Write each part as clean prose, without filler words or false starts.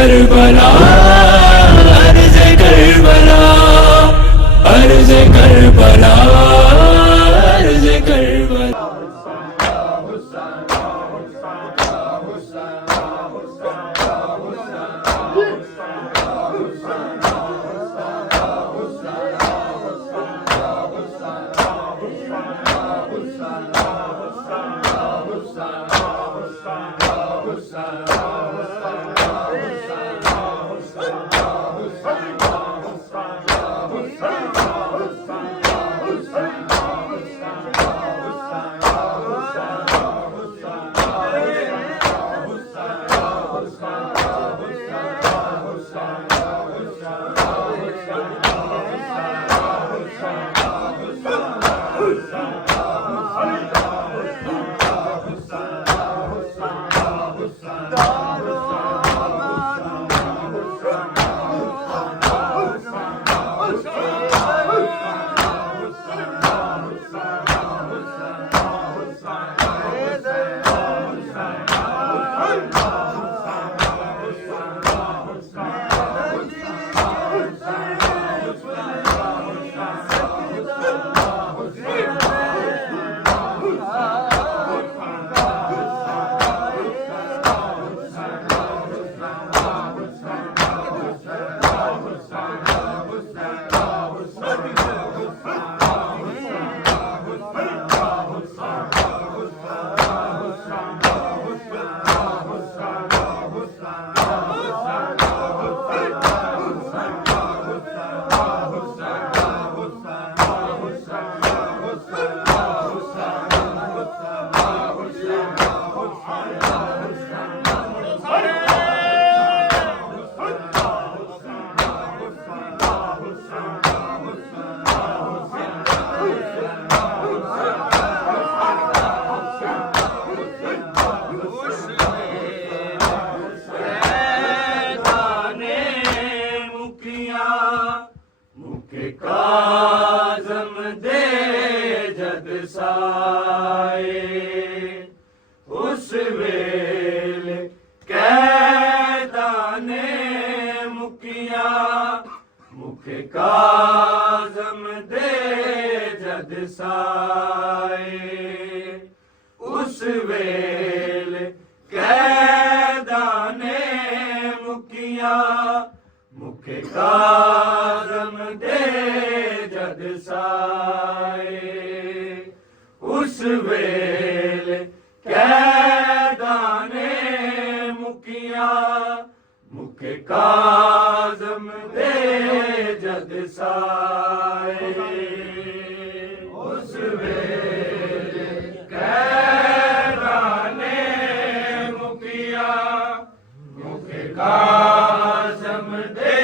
Karbala, अर्ज़ Karbala, अर्ज़ Karbala, अर्ज़ करबला। उस वेल कैदाने मुखिया मुख काज़म दे जद साए। उस वेल कैदाने मुखिया मुख काज़म दे जद साए। उस वेल कैदाने मुखिया मुख काज़म दे जद साए। उस वेल कैदाने मुखिया मुख काज़म दे जद साए। उस वेल कैदाने मुखिया मुख काज़म दे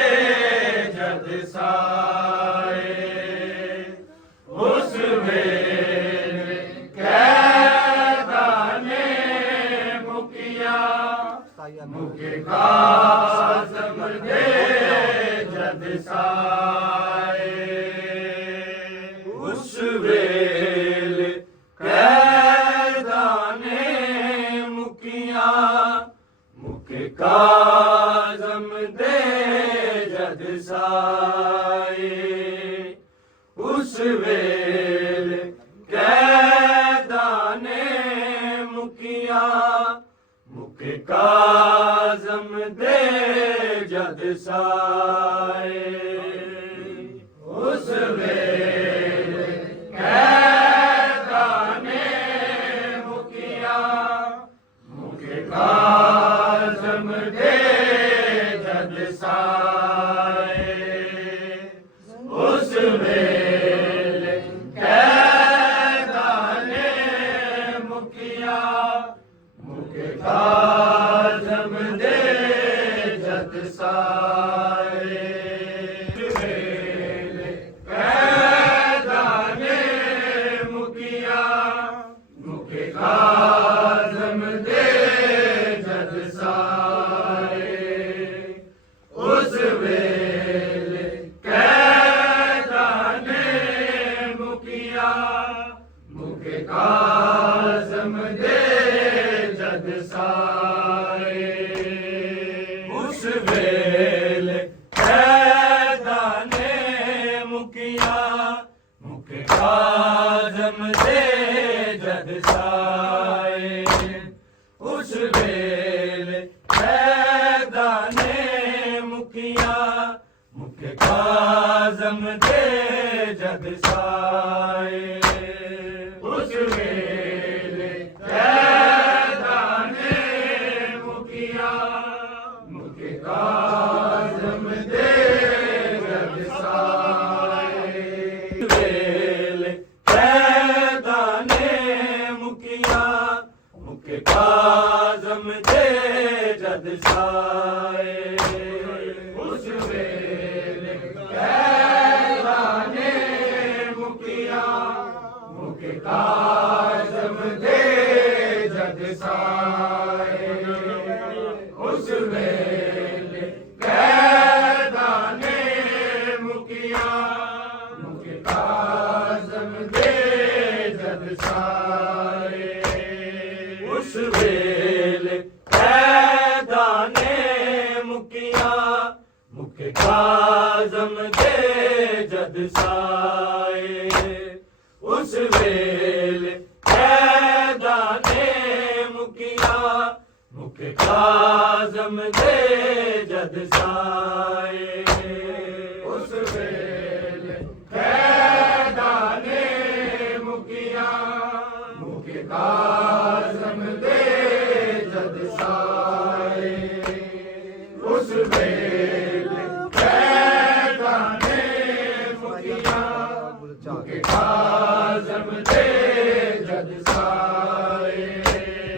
जद साए। उस वेल कैदाने मुखिया मुख काज़म दे जद साए। उस वेल कैदाने मुखिया मुख काज़म दे जद साए। उस वेल कैदाने मुखिया मुख काज़म दे जद साए। उस वेल कैदाने मुखिया मुख काज़म दे जद साए। वेल कैदाने मुखिया मुख काज़म दे जद साए। उस वेल कैदाने मुखिया मुख काज़म दे जद साए। उस उस वेले कैदाने मुकिया मुके काज़म दे जद साए उस वेले कैदाने मुकिया मुके काज़म दे जद साए उस वेले कैदाने मुकिया मुके काज़म दे जद साए वेले कैदाने मुकिया मुके काज़म दे जद साए उस वेले कैदाने मुकिया मुके काज़म दे जद साए उस वेले कैदाने मुकिया मुके काज़म दे जद साए उस वेले कैदाने मुकिया मुके काज़म दे जद साए उस वेले कैदाने मुकिया मुके काज़म दे जद साए उस वेले कैदाने मुकिया मुके काज़म दे जद साए उस वेले कैदाने मुकिया मुके काज़म दे जद साए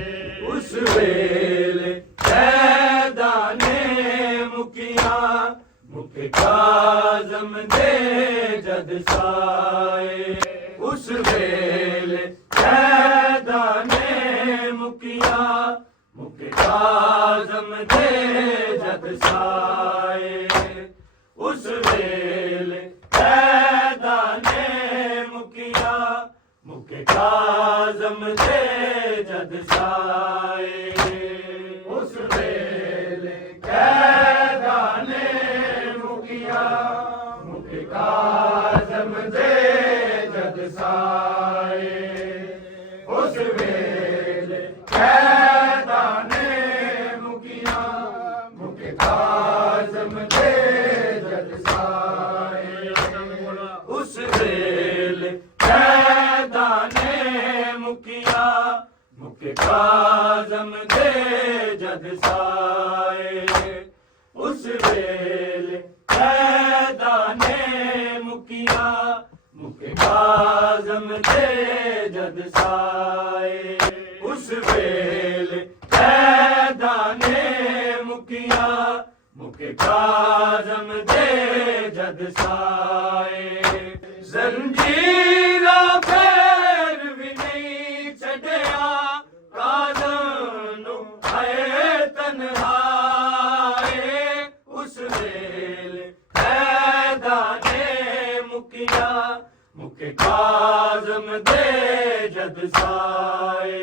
उस वेले कैदाने मुकिया मुके काज़म दे जद साए उस वेले कैदाने मुकिया मुके काज़म दे जद साए उस वेले कैदाने मुकिया मुके काज़म दे जद साए उस वेले कैदाने मुकिया मुके काज़म दे जद साए उस वेले कैदाने मुकिया मुके काज़म दे जद साए उस वेले कैदाने मुकिया मुके काज़म दे जद साए उस वेले कैदाने मुकिया मुके काज़म दे जद साए उस वेले कैदाने मुकिया मुके काज़म दे जद साए जंजीरा फेर भी नहीं छड़िया काज़म आए तन्हाए उस वेले कैदाने मुकिया मुके काज़म दे जद साए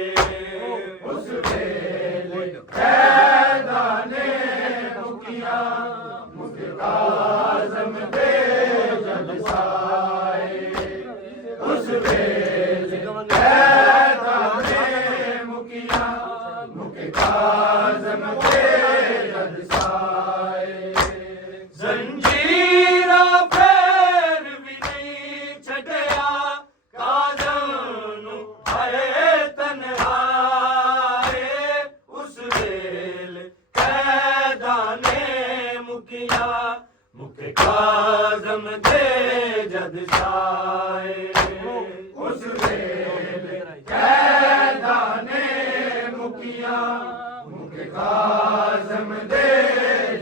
उस वेले कैदाने मुकिया मुके काज़म दे जद साए उस वेले कैदाने मुकिया मुके काज़म दे जद साए जंजीरा फेर भी नहीं छड़िया काज़म आए तन्हाए उस वेले कैदाने मुकिया मुके काज़म दे जद साए उस वेले कैदाने मुकिया मुके काज़म दे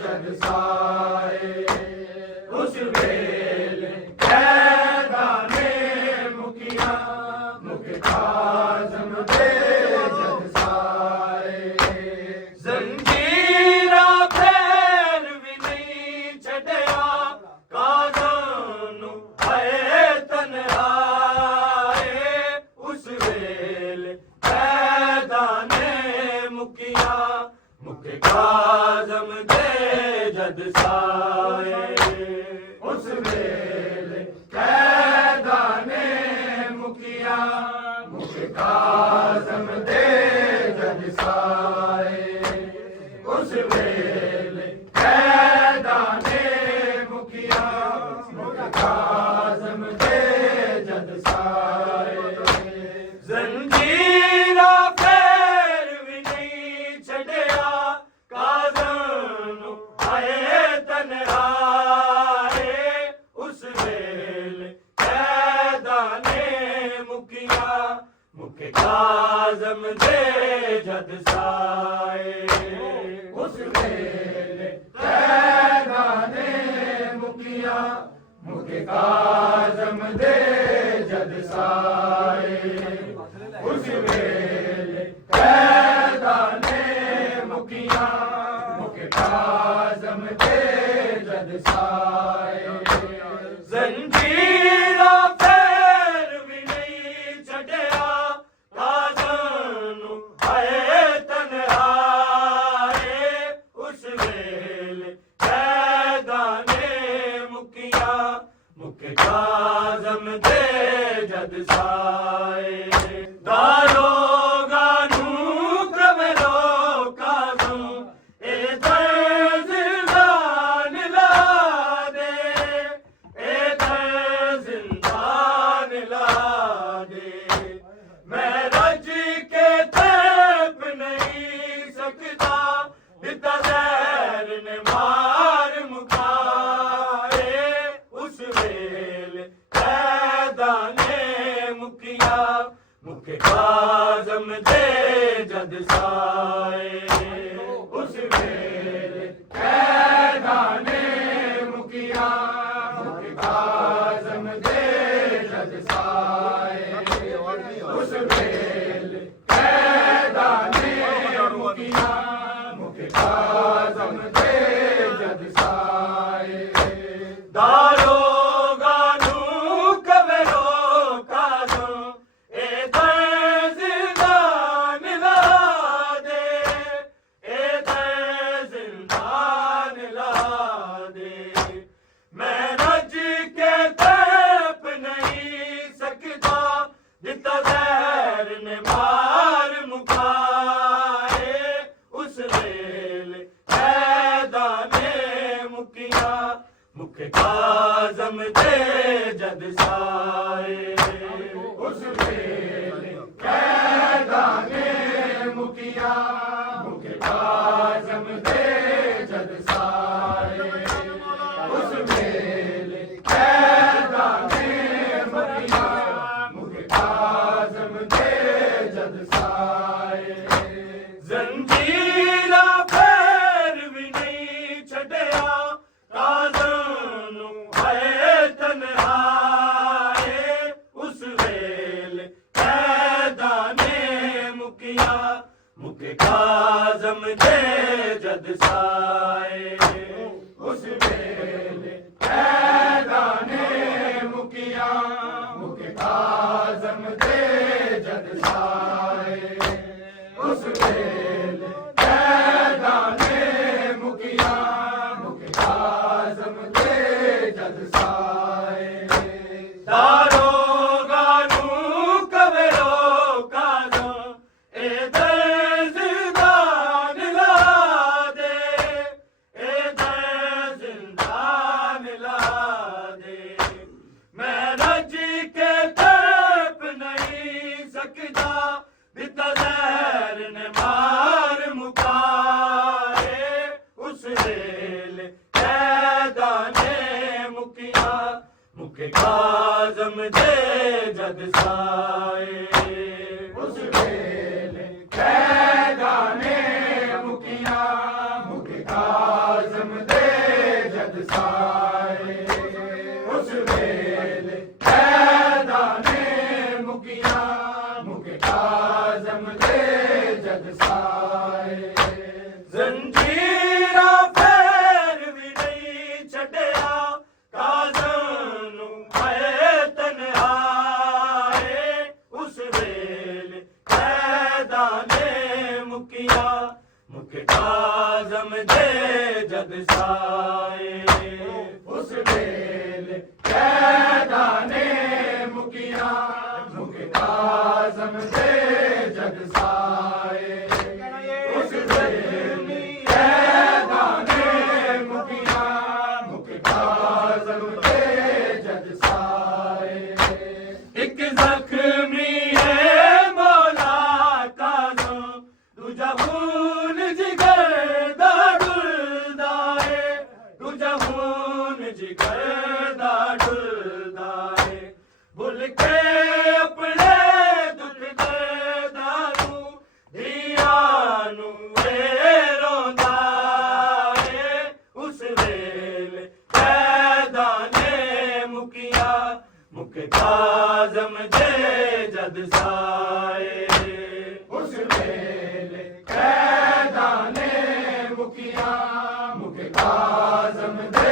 जद साए उस वेले कैदाने मुकिया मुके काज़म दे जद साए जंजीरा फेर भी नहीं छड़िया काज़म आए तन्हाए जद साए उस वेले कैदां ने मुकिया मुके काज़म दे जद साए उस वेले कैदां ने मुकिया मुके काज़म दे जद साए जंजीरा फेर भी नहीं छड़िया काज़म नू आए तन्हाए उस वेले कैदां ने मुकिया मुके काज़म दे जद साए उस वेले कैदां ने मुकिया मुके काज़म दे जद साए उस वेले कैदां ने मुकिया मुके काज़म दे जद साए जंजीरा फेर भी नहीं छड़िया काज़म नू आए तन्हाए उस वेले कैदां ने मुकिया मुके काज़म दे जद साए दारोगा नू कमरो काज़म ए दर जिंदान ला दे ए दर जिंदान ला दे मैं रज के तड़प नहीं सकता दिता ज़हर ने मार मुकाए उस वेले कैदां ने मुकिया मुके काज़म दे जद साए उस वेले कैदां ने मुकिया मुके काज़म दे जद साए उस वेले कैदां ने मुकिया मुके काज़म दे जद साए दारोगा नू कमरो काज़म ए दर जिंदान ला दे ए दर जिंदान ला दे मैं रज के तड़प नहीं सकता दिता ज़हर ने मार मुकाए उस वेले कैदां ने मुकिया मुके काज़म दे जद साए उस वेले कैदां ने मुकिया मुके काज़म दे जद साए उस वेले कैदां ने मुकिया मुके काज़म दे जद साए जंजीरा फेर भी नहीं छड़िया काज़म नू आए तन्हाए उस वेले कैदां ने मुकिया मुके काज़म दे जद साए उस वेले कैदां ने मुकिया मुके काज़म दे जद साए उस वेले कैदां ने मुकिया मुके काज़म दे जद साए दारोगा नू कमरो काज़म ए दर जिंदान ला दे ए दर जिंदान ला दे मैं रज के तड़प नहीं सकता दिता ज़हर ने मार मुकाए उस वेले कैदां ने मुकिया मुके काज़म दे जद साए उस वेले कैदां ने मुकिया मुके काज़म दे जद साए उस वेले कैदां ने मुकिया मुके काज़म दे जद साए जंजीरा फेर भी नहीं छड़िया काज़म नू आए तन्हाए उस जद साए उस वेले कैदाने मुकिया मुख काज़म दे जद साए उस वेले कैदाने मुकिया मुख काज़म दे जद साए एक जख्मी है मौला काज़म दूजा खून जिगर दा डुलदा है दूजा खून जिगर दा डुलदा है भुल के अपने दुख दर्दा नू दिया नू रोंदा है उस वेले कैदाने मुकिया मुख काज़म दे जद साए उस वेले कैदाने मुकिया मुख काज़म दे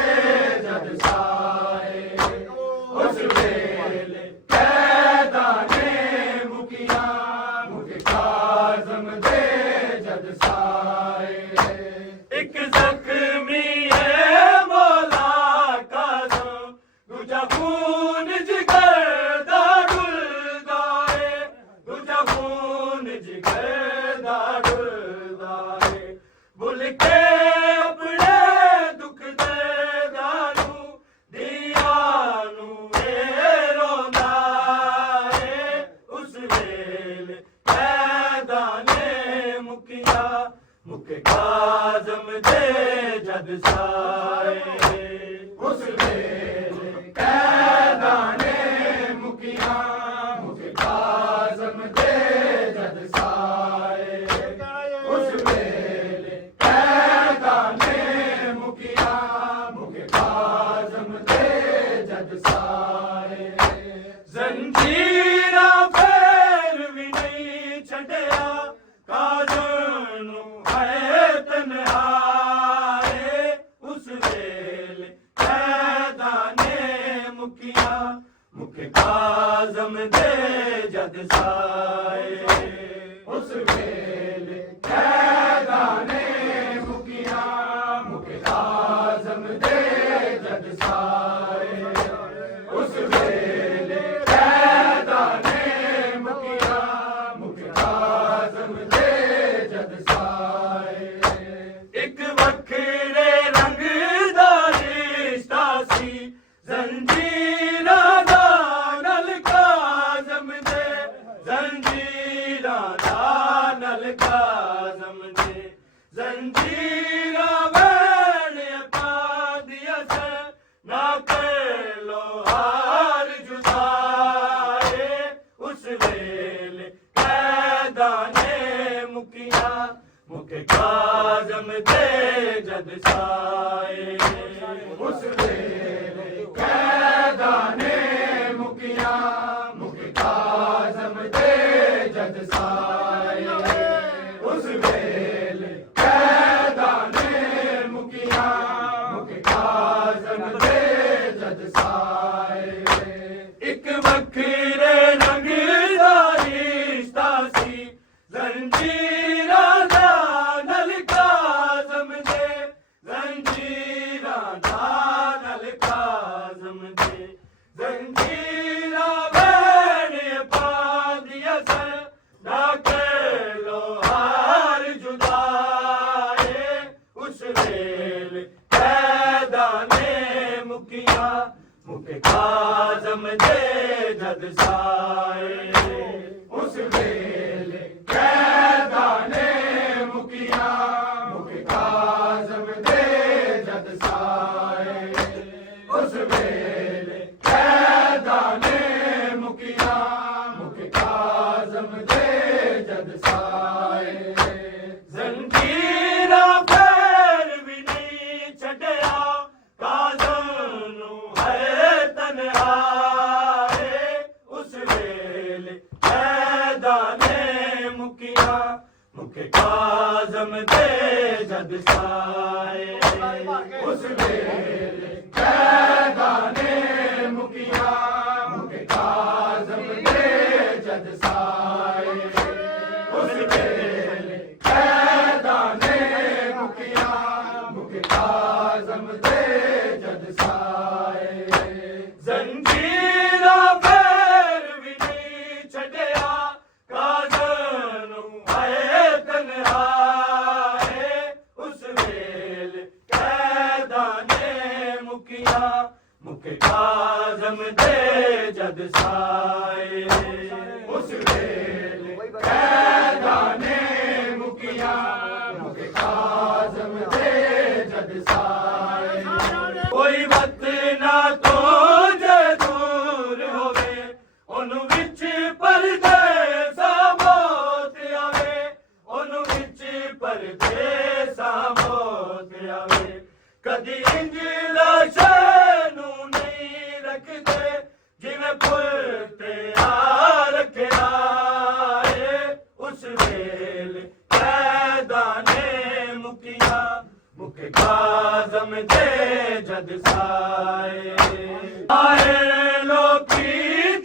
जद साए उस वेले कैदाने मुकिया मुख काज़म दे जद साए एक जख्मी है मौला काज़म दूजा खून जिगर दा डुलदा है दूजा खून जिगर दा डुलदा है भुल के अपने दुख दर्दा नू दिया नू रोंदा है उस वेले कैदाने मुकिया मुख काज़म दे जद साए उस वेले कैदाने मुकिया मुख काज़म दे जद साए उस वेले कैदाने मुकिया मुख काज़म दे जद साए जंजीरा फेर भी नहीं छड़िया काज़म नू है तन्हाए उस वेले कैदाने मुकिया मुख काज़म दे जद साए उस वेले कैदाने मुकिया मुख काज़म दे जद साए उस वेले कैदाने मुकिया मुख काज़म दे जद साए एक वखरे रंग दा रिश्ता सी जंजीरा दा नल काज़म दे जंजीरा दा नल काज़म दे जंजीरा बैन पा दिया से ना कर लो हार जुदाए उस वेले कैदाने मुकिया मुख काज़म दे जद साए उस वेले कैदाने मुकिया मुख काज़म दे जद साए उस वेले कैदाने मुकिया मुख काज़म दे जद साए एक वखरे रंग दा रिश्ता सी जंजीरा दा नल काज़म दे जंजीरा दा नल काज़म दे जंजीरा बैन पा दिया सर ना कर लो हार जुदाए उस वेले कैदाने मुकिया मुख काज़म दे जद साए उस वेले कैदाने मुकिया मुख काज़म दे जद साए उस वेले कैदाने मुकिया मुख काज़म दे जद साए जंजीरा फेर भी नहीं छड़िया काज़म नू है तन्हाए उस वेले कैदाने मुकिया मुख काज़म दे जद साए उस वेले कैदाने मुकिया मुख काज़म दे जद साए उस वेले कैदाने मुकिया मुख काज़म काज़म दे जद साए जंजीरा पैर भी नहीं छड़िया काज़म आए तन्हाए उस वेल कैदा ने मुकिया मुके काज़म दे जद साए उस वेल कैदा ने मुकिया मुके काज़म दे जद साए कोई वक्त ना तो जे दूर होवे ओनु विच परदेसा मौत आवे ओनु विच परदेसा मौत आवे कदी इंज लाशां नू नहीं रखदे जिवें फुल ते आ रखिया ए उस वेल कैदा ने मुकिया मुके काज़म दे जद साए आए लोकी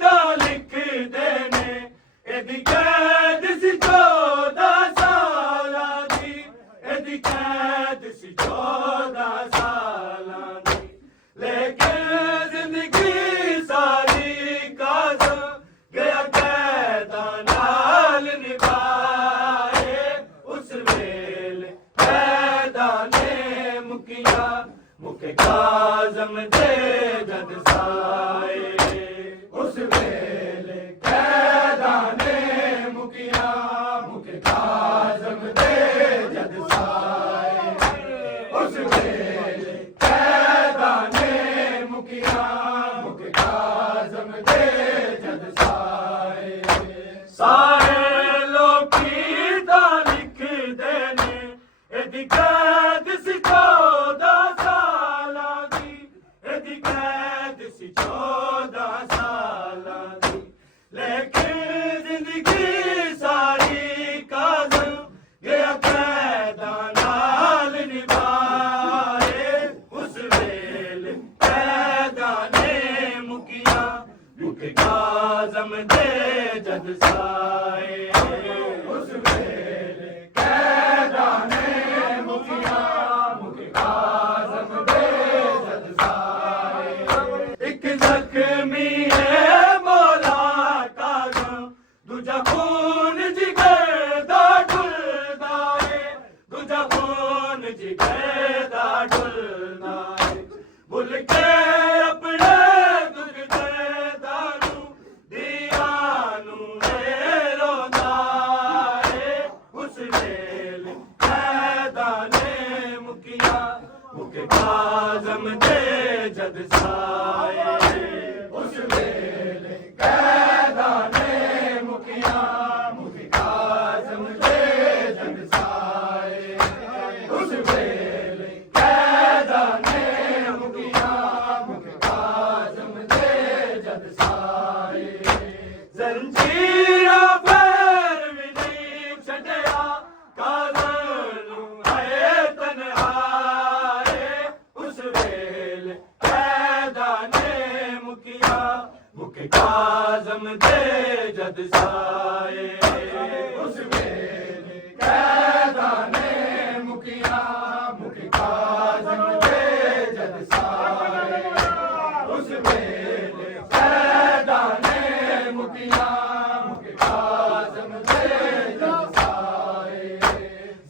दा लिख देने एदी कैद सी 14 साला दी एदी कैद सी 14 साला दी लेकिन जिंदगी सारी काज़म गया कैदा नाल निभाए उस वेल कैदा ने मुकिया मुके काज़म दे जद साए उस वेल कैदा ने मुकिया मुके काज़म दे जद साए उस वेल कैदा ने मुकिया मुके काज़म दे जद साए सारे लोकी दा लिख देने एदी कैद सी 14 साला दी एदी कैद सी 14 साला दी लेकिन जिंदगी सारी काज़म गया कैदा नाल निभाए उस वेल कैदा ने मुकिया मुके काज़म दे जद साए उस वेल कैदा ने मुकिया मुके काज़म दे जद साए एक जख्मी है मौला काज़म दूजा खून जिगर दा ढुलदा है दूजा खून जिगर दा ढुलदा है भुल के अपने दुख दर्दा नू दिया नू रोंदा है उस वेल कैदा ने मुकिया मुके काज़म दे जद साए उस वेल कैदा ने मुकिया मुके काज़म दे जद साए उस वेल कैदा ने मुकिया मुके काज़म दे जद साए जंजीरा पैर भी नहीं छड़िया काज़म आए तन्हाए उस वेल कैदा ने मुकिया मुके काज़म दे जद साए उस वेल कैदा ने मुकिया मुके काज़म दे जद साए उस वेल कैदा ने मुकिया मुके काज़म दे जद साए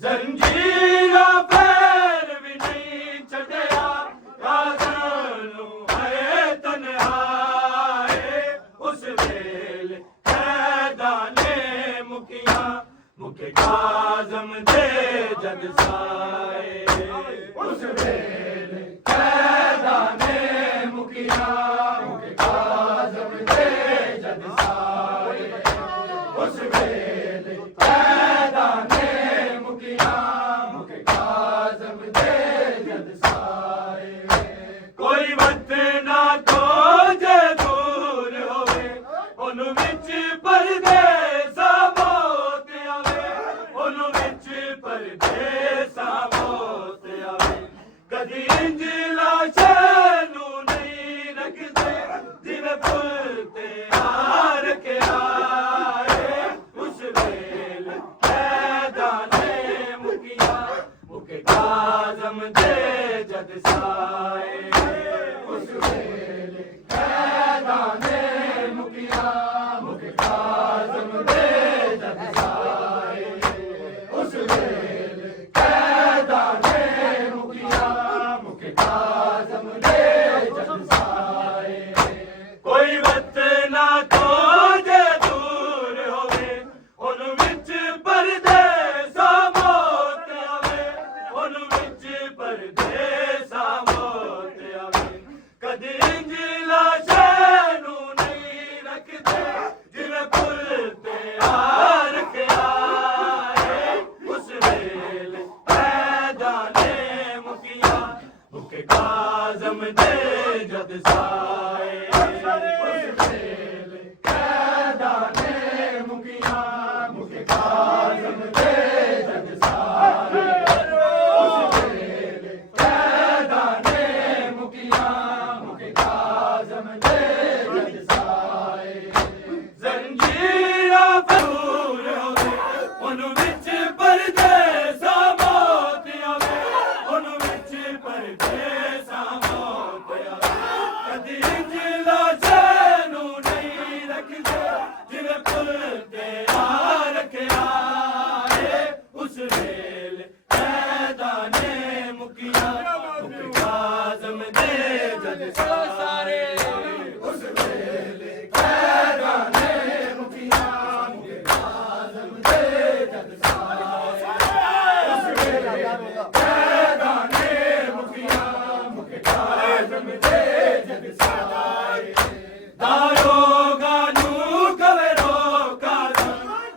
जंजीरा पैर भी नहीं छड़िया काज़म आए तन्हाए उस वेल कैदा ने मुकिया मुके काज़म दे जद साए उस वेल कैदा ने मुकिया मुके काज़म दे जद साए उस वेल कैदा ने मुकिया मुके काज़म दे जद साए कोई वक्त ना तो जे दूर होवे ओनु विच परदेसा मौत आवे ओनु विच परदेसा मौत आवे कदी इंज लाशां नू नहीं रखदे जिवें फुल ते आ रखिया ए उस वेल कैदा ने मुकिया मुके काज़म दे जद जद साए उस वेले कैदां ने मुकिया मुके काज़म दे जद साए उस वेले कैदां ने मुकिया मुके काज़म दे जद साए कोई वत ना तो जे दूर होवे उन विच परदेसा मौत आवे उन विच परदेसा मौत आवे कदी इंज लाशे नू नहीं रखदे जिवें पुल ते आ रखिया है उस वेले पैदा ने मुकिया मुके काज़म दे जद साए कैदां ने मुकिया मुके काज़म दे जद साए उस वेले कैदां ने मुकिया मुके काज़म दे जद साए जंजीरा दूर होवे उन विच परदेसा मौत आवे उन विच परदेसा मौत आवे कदी इंज लाशे नू नहीं रखदे जिवें पुल ते आ रखिया है उस वेले पैदा ने मुकिया मुके काज़म दे जद सारे उस वेले कैदां ने मुकिया मुके काज़म दे जद साए उस वेले कैदां ने मुकिया मुके काज़म दे जद साए दारोगा नू कवरो काज़म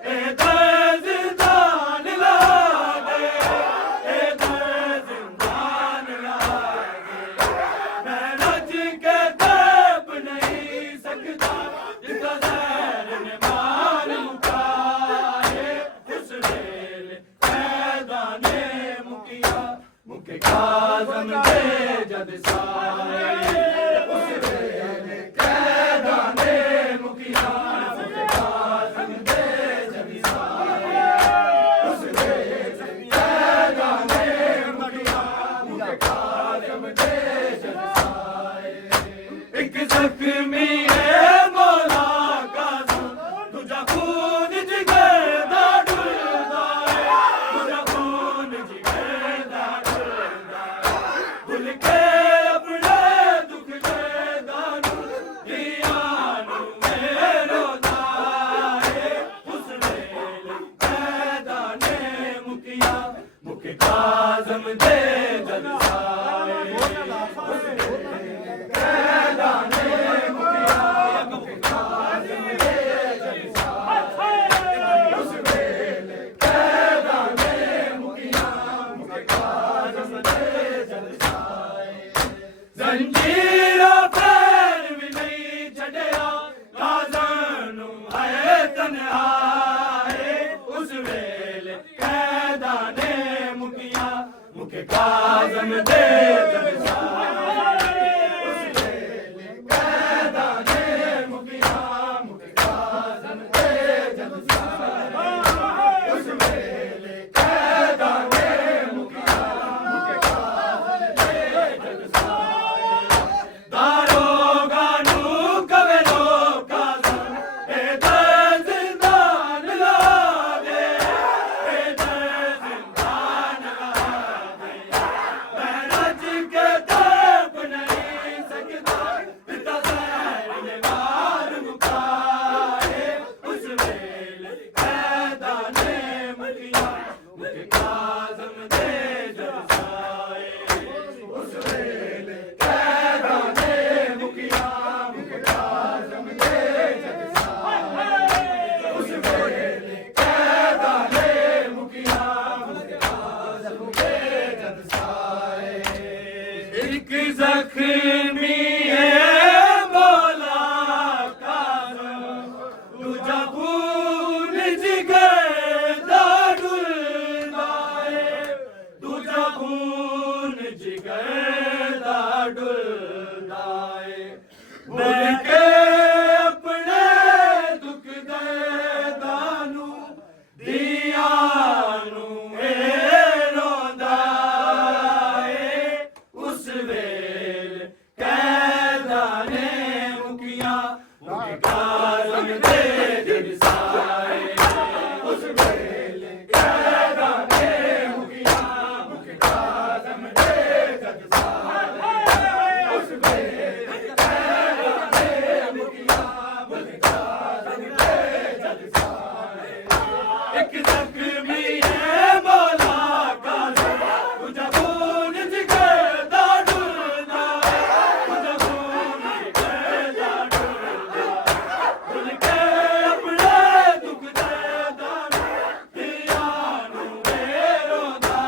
ए दर ज़िंदान ला दे ए दर ज़िंदान ला दे मैं रज के तड़प नहीं सकता जिसका ज़हर ने मार मुकाए उस वेले पैदा ने मुकिया मुके काज़म दे जद साए उस वेले कैदां ने मुकिया मुके काज़म दे जद साए उस वेले कैदां ने मुकिया मुके काज़म दे जद साए एक ज़ख्मी है मौला काज़म दूजा खून जिगर दा डुलदा है दूजा खून जिगर दा डुलदा है भुल के अपने दुख दे दानू दियानू मेरो दाए उस वेले पैदा ने मुकिया मुके काज़म दे जद साए उस वेले कैदां ने मुकिया मुके काज़म दे जद साए उस वेले कैदां ने मुकिया मुके काज़म दे जद साए जंजीरा पैर भी नहीं छड़िया काज़म नू है तन्हाए उस वेले कैदां ने मुकिया मुके काज़म दे जद साए उस वेले कैदां ने मुकिया मुके काज़म दे जद साए उस वेले कैदां ने मुकिया मुके काज़म दे जद साए दारोगा नू कवरो काज़म ए दर ज़िंदान ला दे ए दर ज़िंदान ला दे मैं रज के तड़प नहीं सकता पिता ज़हर ने मार मुकाए उस वेले पैदा ने मुकिया मुके काज़म दे जद साए उस वेले कैदां ने मुकिया मुके काज़म दे जद साए उस वेले कैदां ने मुकिया मुके काज़म दे जद साए एक ज़ख्मी है मौला काज़म दूजा खून जिगर दा डुलदा है दूजा खून जिगर दा डुलदा है भुल के अपने दुख दे दानू दियानू ए रोंदा है उस ਵੇਲੇ ਕੈਦਾਂ ਨੇ ਮੁਕੀਆਂ ਮੁਕੇ ਕਾਜ਼ਮ ਦੇ ਜਦ ਸਾਏ ਉਸ ਵੇਲੇ ਕੈਦਾਂ ਨੇ ਮੁਕੀਆਂ ਮੁਕੇ ਕਾਜ਼ਮ ਦੇ ਜਦ ਸਾਏ ਉਸ ਵੇਲੇ ਕੈਦਾਂ ਨੇ ਮੁਕੀਆਂ ਮੁਕੇ ਕਾਜ਼ਮ ਦੇ ਜਦ ਸਾਏ ਇੱਕ ਜ਼ਖਮੀ ਹੈ ਮੌਲਾ ਕਾਜ਼ਮ ਤੁਝਾ ਖੂਨ ਜਿਗਰ ਦਾ ਡੁੱਲਦਾ ਤੁਝਾ ਖੂਨ ਜਿਗਰ ਦਾ ਡੁੱਲਦਾ ਭੁੱਲ ਕੇ ਆਪਣੇ ਦੁੱਖ ਦੇ ਦਾਨ ਧੀਆਂ ਨੂੰ ਵੇ ਰੋਂਦਾ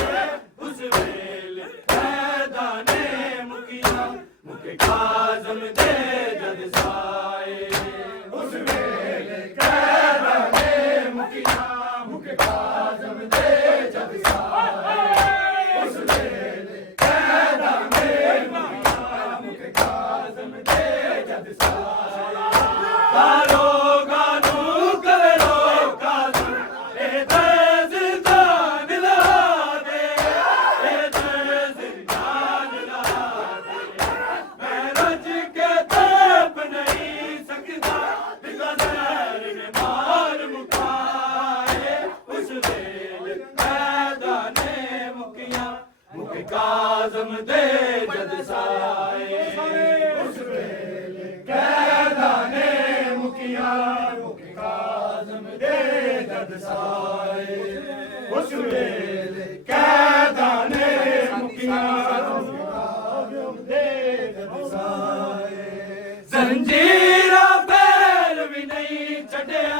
ਏ ਉਸ ਵੇਲੇ ਕੈਦਾਂ ਨੇ ਮੁਕੀਆਂ ਮੁਕੇ ਕਾਜ਼ਮ ਦੇ ਜਦ ਸਾਏ ਉਸ ਵੇਲੇ ਕੈਦਾਂ ਨੇ ਮੁਕੀਆਂ ਮੁਕੇ ਕਾਜ਼ਮ ਦੇ ਜਦ ਸਾਏ ਉਸ ਵੇਲੇ ਕੈਦਾਂ ਨੇ ਮੁਕੀਆਂ ਮੁਕੇ ਕਾਜ਼ਮ ਦੇ ਜਦ ਸਾਏ ਦਾਰੋਗਾ ਨੂੰ ਕਰੋ ਕਾਜ਼ਮ ਇਹ ਦਰ ਜ਼ਿੰਦਾਨ ਲਾ ਦੇ ਇਹ ਦਰ ਜ਼ਿੰਦਾਨ ਲਾ ਦੇ ਮੈਂ ਰਜ ਕੇ ਤੜਪ ਨਹੀਂ ਸਕਦਾ ਦਿਲਾਂ ਜ਼ਹਿਰ ਨੇ ਮਾਰ ਮੁਕਾਏ ਉਸ ਵੇਲੇ ਕੈਦਾਂ ਨੇ ਮੁਕੀਆਂ ਮੁਕੇ ਕਾਜ਼ਮ ਦੇ ਜਦ ਸਾਏ ਉਸ ਵੇਲੇ ਕੈਦਾਂ ਨੇ ਮੁਕੀਆਂ ਮੁਕੇ ਕਾਜ਼ਮ ਦੇ ਜਦ ਸਾਏ ਉਸ ਵੇਲੇ ਕੈਦਾਂ ਨੇ ਮੁਕੀਆਂ ਮੁਕੇ ਕਾਜ਼ਮ ਦੇ ਜਦ ਸਾਏ ਜ਼ੰਜੀਰਾਂ ਪੈਰ ਵੀ ਨਹੀਂ ਛੱਡਿਆ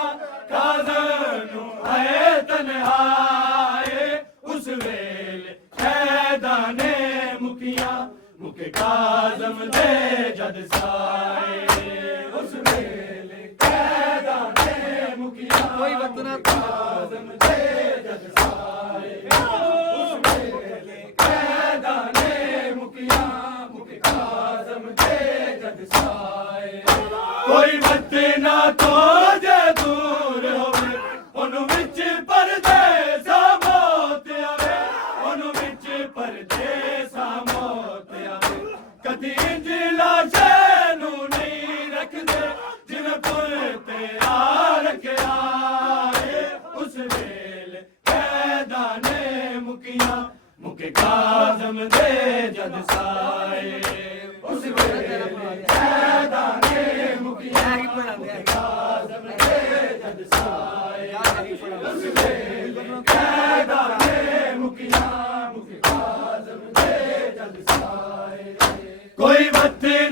ਕਾਜ਼ਮ ਨੂੰ ਹੈ ਤਨਹਾਏ ਉਸ ਵੇਲੇ ਕੈਦਾਂ ਨੇ ਮੁਕੀਆਂ ਮੁਕੇ ਕਾਜ਼ਮ ਦੇ ਜਦ ਸਾਏ ਉਸ ਵੇਲੇ ਕੈਦਾਂ ਨੇ ਮੁਕੀਆਂ ਕੋਈ ਵਤਨਾ ਕਾਜ਼ਮ ਦੇ ਜਦ ਸਾਏ ਉਸ ਵੇਲੇ ਕੈਦਾਂ ਨੇ ਮੁਕੀਆਂ ਮੁਕੇ ਕਾਜ਼ਮ ਦੇ ਜਦ ਸਾਏ ਕੋਈ ਵਤਨਾ ਤੋਂ ਜੇ ਦੂਰ ਹੋਵੇ ਉਹਨੂੰ ਵਿੱਚ ਪਰਦੇਸਾ ਮੌਤ ਆਵੇ ਉਹਨੂੰ ਵਿੱਚ ਪਰਦੇਸਾ ਮੌਤ ਆਵੇ ਕਦੀ ਇੰਜ ਲਾਸ਼ੇ ਨੂੰ ਨਹੀਂ ਰੱਖਦੇ ਜਿਵੇਂ ਪੁੱਲ ਤੇ ਆ ਰੱਖਿਆ ਏ ਉਸ ਵੇਲੇ ਕੈਦਾਂ ਨੇ ਮੁਕੀਆਂ ਮੁਕੇ ਕਾਜ਼ਮ ਦੇ ਜਦ ਸਾਏ ਉਸ ਵੇਲੇ ਕੈਦਾਂ ਨੇ ਮੁਕੀਆਂ ਮੁਕੇ ਕਾਜ਼ਮ ਦੇ ਜਦ ਸਾਏ ਉਸ ਵੇਲੇ ਕੈਦਾਂ ਨੇ ਮੁਕੀਆਂ ਮੁਕੇ ਕਾਜ਼ਮ ਦੇ ਜਦ ਸਾਏ ਕੋਈ ਵਤੇ